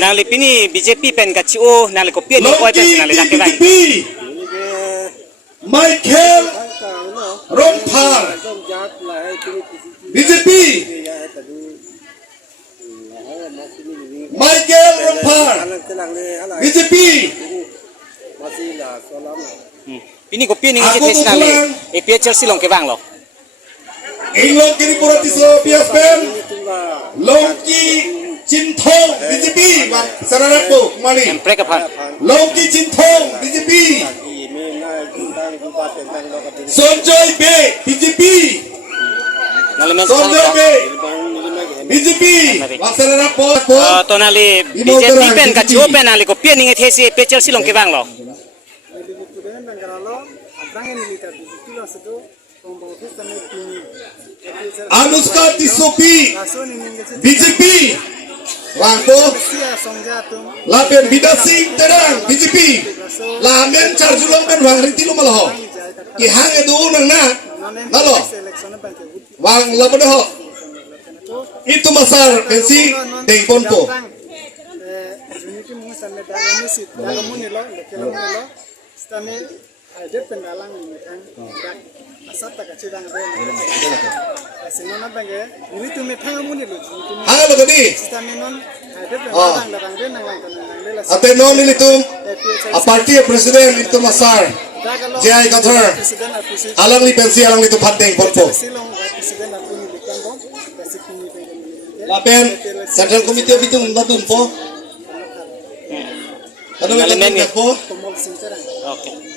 nang li pini BJP pen ka chiu nang li ko pia ni koi pen nang li dak bang Michael Romphar BJP Michael Romphar BJP pini ko pia ni ngi tes nang li e pia Chelsea long ke bang lo England kini puratiso PSPN Longki Cintong BJP Saranapo Mali emprek apa Longki Cintong BJP Sonjoy B BJP Sonjoy B BJP Saranapo to nang li BJP pen ka chiu pen nang li ko pia ni ngi tes e pia Chelsea long ke bang lo Anuska Tisopi BJP Wangpo Lapen Bida Singh Terang BJP Lamen Charjulong Ben Wang Rintilu Malaho Ihang Edu Nang Na Nalo Wang Lapadoho Itu Masar Pensi Deng Ponpo Halo begini. Ate non itu parti presiden itu Masar. Jai Kathar. Alang li pensi alang itu Pandeng Ponpo. Lapen Central Committee itu membantu po. Ano nalimen po? okay